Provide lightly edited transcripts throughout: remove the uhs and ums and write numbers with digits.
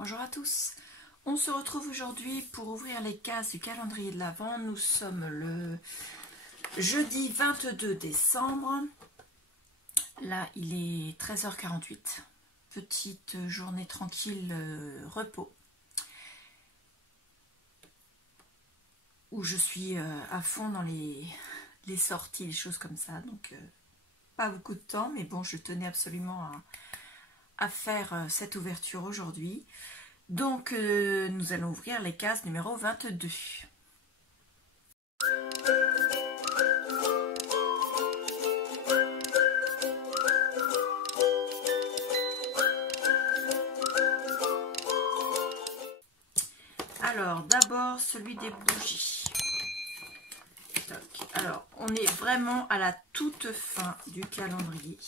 Bonjour à tous, on se retrouve aujourd'hui pour ouvrir les cases du calendrier de l'Avent. Nous sommes le jeudi 22 décembre, là il est 13h48, petite journée tranquille, repos, où je suis à fond dans les sorties, les choses comme ça, donc pas beaucoup de temps, mais bon, je tenais absolument à faire cette ouverture aujourd'hui. Donc nous allons ouvrir les cases numéro 22. Alors d'abord celui des bougies. Alors on est vraiment à la toute fin du calendrier.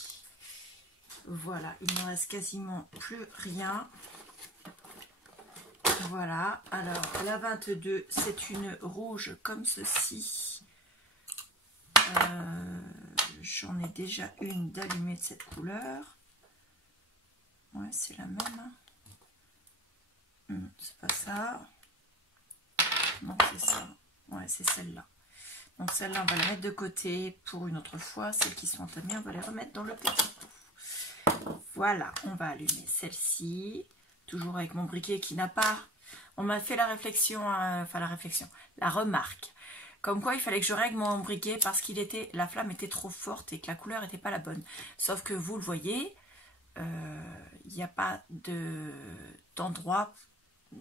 Voilà, il ne reste quasiment plus rien. Voilà, alors la 22, c'est une rouge comme ceci. J'en ai déjà une d'allumée de cette couleur. Ouais, c'est la même. C'est pas ça. Non, c'est ça. Ouais, c'est celle-là. Donc celle-là, on va la mettre de côté pour une autre fois. Celles qui sont entamées, on va les remettre dans le petit pot. Voilà, on va allumer celle-ci. Toujours avec mon briquet qui n'a pas... On m'a fait la réflexion, la remarque. Comme quoi il fallait que je règle mon briquet parce qu'il était, la flamme était trop forte et que la couleur n'était pas la bonne. Sauf que vous le voyez, il n'y a pas d'endroit,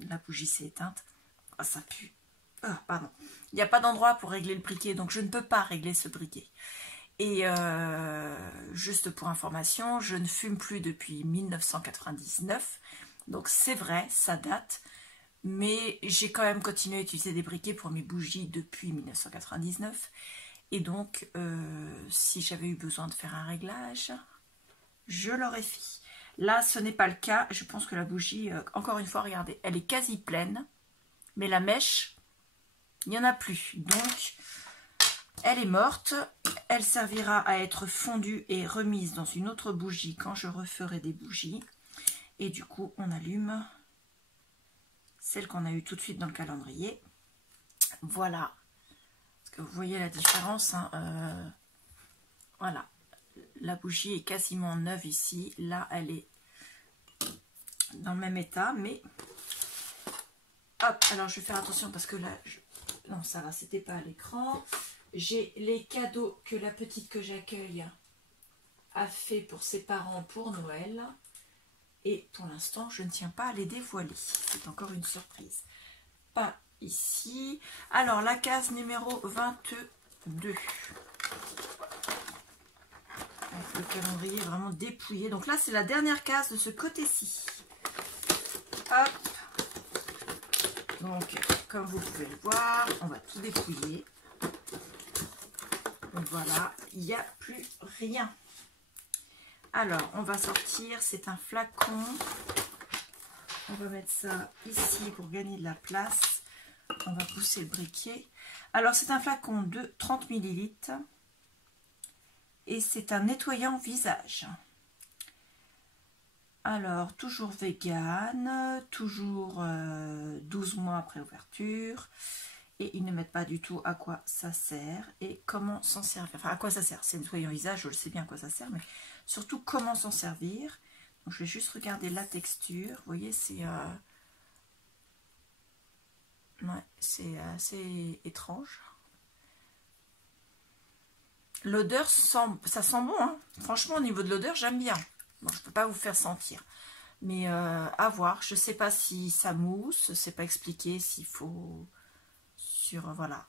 la bougie s'est éteinte. Oh, ça pue. Oh, pardon. Il n'y a pas d'endroit pour régler le briquet, donc je ne peux pas régler ce briquet. Et juste pour information, je ne fume plus depuis 1999. Donc c'est vrai, ça date. Mais j'ai quand même continué à utiliser des briquets pour mes bougies depuis 1999. Et donc, si j'avais eu besoin de faire un réglage, je l'aurais fait. Là, ce n'est pas le cas. Je pense que la bougie, encore une fois, regardez, elle est quasi pleine. Mais la mèche, il n'y en a plus. Donc, elle est morte. Elle servira à être fondue et remise dans une autre bougie quand je referai des bougies. Et du coup, on allume celle qu'on a eu tout de suite dans le calendrier. Voilà. Parce que vous voyez la différence. Hein, voilà. La bougie est quasiment neuve ici. Là, elle est dans le même état. Mais, hop, alors je vais faire attention parce que là, non, ça va, c'était pas à l'écran. J'ai les cadeaux que la petite que j'accueille a fait pour ses parents pour Noël. Et pour l'instant, je ne tiens pas à les dévoiler. C'est encore une surprise. Pas ici. Alors, la case numéro 22. Le calendrier est vraiment dépouillé. Donc là, c'est la dernière case de ce côté-ci. Hop. Donc, comme vous pouvez le voir, on va tout dépouiller. Donc voilà, il n'y a plus rien. Alors, on va sortir, c'est un flacon. On va mettre ça ici pour gagner de la place. On va pousser le briquet. Alors, c'est un flacon de 30 ml. Et c'est un nettoyant visage. Alors, toujours vegan, toujours 12 mois après ouverture. Et ils ne mettent pas du tout à quoi ça sert et comment s'en servir. Enfin, à quoi ça sert? C'est nettoyant visage, je le sais bien à quoi ça sert, mais surtout comment s'en servir. Donc, je vais juste regarder la texture. Vous voyez, c'est ouais, c'est assez étrange. L'odeur, ça sent bon. Hein. Franchement, au niveau de l'odeur, j'aime bien. Bon, je ne peux pas vous faire sentir. Mais à voir. Je ne sais pas si ça mousse. C'est pas expliqué s'il faut... Voilà.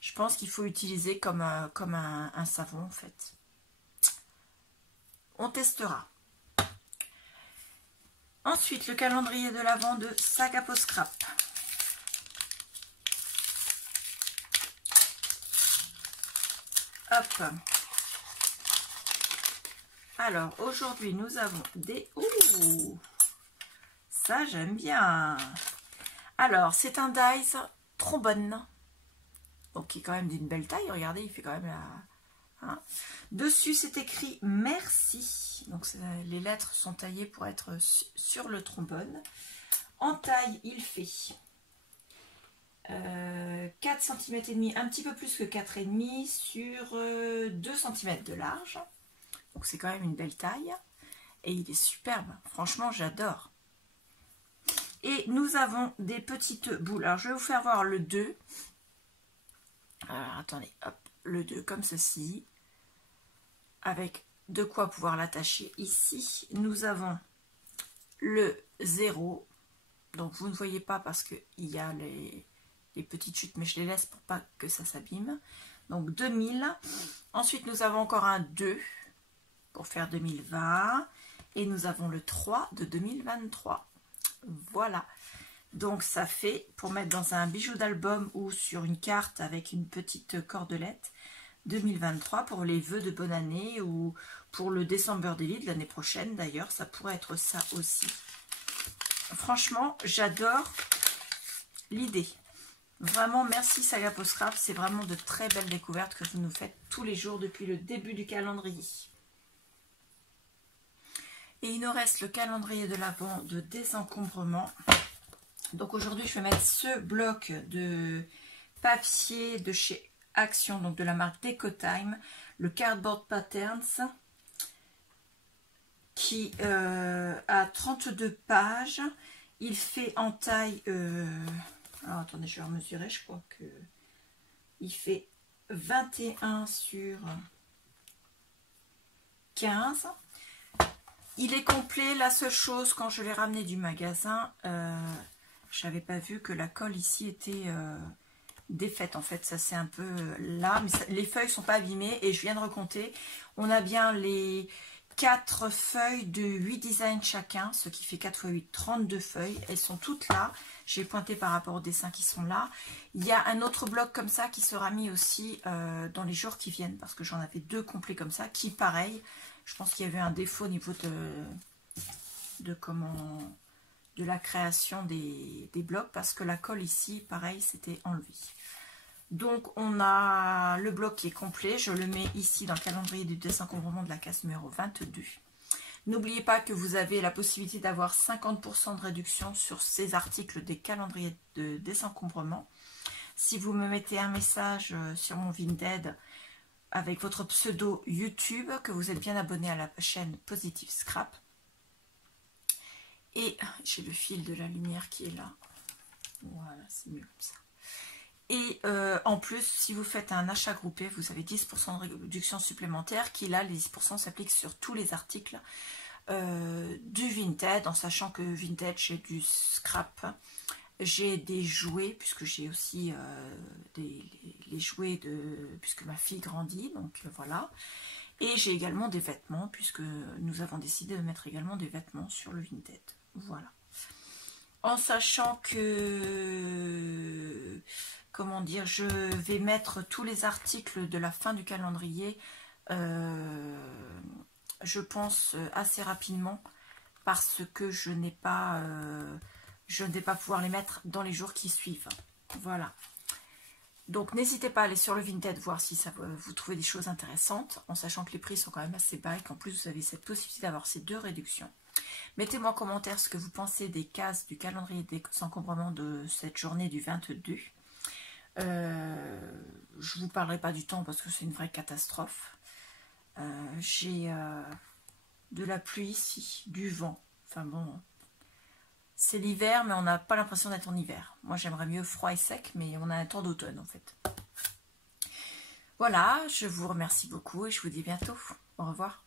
Je pense qu'il faut utiliser comme un savon, en fait. On testera. Ensuite, le calendrier de l'Avent de Saga Peau Scrap. Hop. Alors, aujourd'hui, nous avons des... Ouh, ça, j'aime bien. Alors, c'est un dies trombone. Donc, qui est quand même d'une belle taille. Regardez, il fait quand même la... Hein. Dessus, c'est écrit merci. Donc, les lettres sont taillées pour être sur le trombone. En taille, il fait 4 cm et demi, un petit peu plus que 4,5 sur 2 cm de large. Donc c'est quand même une belle taille. Et il est superbe. Franchement, j'adore. Et nous avons des petites boules. Alors, je vais vous faire voir le 2. Alors, attendez, hop, le 2 comme ceci. Avec de quoi pouvoir l'attacher. Ici, nous avons le 0. Donc, vous ne voyez pas parce qu'il y a les petites chutes, mais je les laisse pour pas que ça s'abîme. Donc, 2000. Ensuite, nous avons encore un 2 pour faire 2020. Et nous avons le 3 de 2023. Voilà. Donc, ça fait, pour mettre dans un bijou d'album ou sur une carte avec une petite cordelette, 2023 pour les vœux de bonne année ou pour le December Daily de l'année prochaine. D'ailleurs, ça pourrait être ça aussi. Franchement, j'adore l'idée. Vraiment, merci Saga Post Craft. C'est vraiment de très belles découvertes que vous nous faites tous les jours depuis le début du calendrier. Et il nous reste le calendrier de l'Avent de désencombrement. Donc aujourd'hui, je vais mettre ce bloc de papier de chez Action, donc de la marque Decotime, le Cardboard Patterns, qui a 32 pages. Il fait en taille... alors attendez, je vais mesurer, je crois que... Il fait 21 sur 15. Il est complet. La seule chose, quand je l'ai ramené du magasin, je n'avais pas vu que la colle ici était défaite. En fait, ça c'est un peu là, mais ça, les feuilles sont pas abîmées et je viens de recompter. On a bien les 4 feuilles de 8 designs chacun, ce qui fait 4 x 8, 32 feuilles. Elles sont toutes là. J'ai pointé par rapport aux dessins qui sont là. Il y a un autre bloc comme ça qui sera mis aussi dans les jours qui viennent, parce que j'en avais 2 complets comme ça, qui pareil, je pense qu'il y avait un défaut au niveau de la création des blocs, parce que la colle ici, pareil, c'était enlevé. Donc on a le bloc qui est complet, je le mets ici dans le calendrier du désencombrement de la case numéro 22. N'oubliez pas que vous avez la possibilité d'avoir 50% de réduction sur ces articles des calendriers de désencombrement. Si vous me mettez un message sur mon Vinted avec votre pseudo YouTube, que vous êtes bien abonné à la chaîne Positive Scrap. Et j'ai le fil de la lumière qui est là. Voilà, c'est mieux comme ça. Et en plus, si vous faites un achat groupé, vous avez 10% de réduction supplémentaire qui là, les 10% s'appliquent sur tous les articles du Vinted, en sachant que Vinted, j'ai du scrap, j'ai des jouets, puisque j'ai aussi les jouets puisque ma fille grandit, donc voilà. Et j'ai également des vêtements, puisque nous avons décidé de mettre également des vêtements sur le Vinted. Voilà. En sachant que... Comment dire, je vais mettre tous les articles de la fin du calendrier, je pense assez rapidement, parce que je n'ai pas pouvoir les mettre dans les jours qui suivent. Voilà. Donc n'hésitez pas à aller sur le Vinted voir si ça vous trouvez des choses intéressantes, en sachant que les prix sont quand même assez bas et qu'en plus vous avez cette possibilité d'avoir ces 2 réductions. Mettez-moi en commentaire ce que vous pensez des cases du calendrier des encombrements de cette journée du 22. Je vous parlerai pas du temps parce que c'est une vraie catastrophe. J'ai de la pluie ici, du vent. Enfin bon, c'est l'hiver, mais on n'a pas l'impression d'être en hiver. Moi, j'aimerais mieux froid et sec, mais on a un temps d'automne en fait. Voilà, je vous remercie beaucoup et je vous dis bientôt. Au revoir.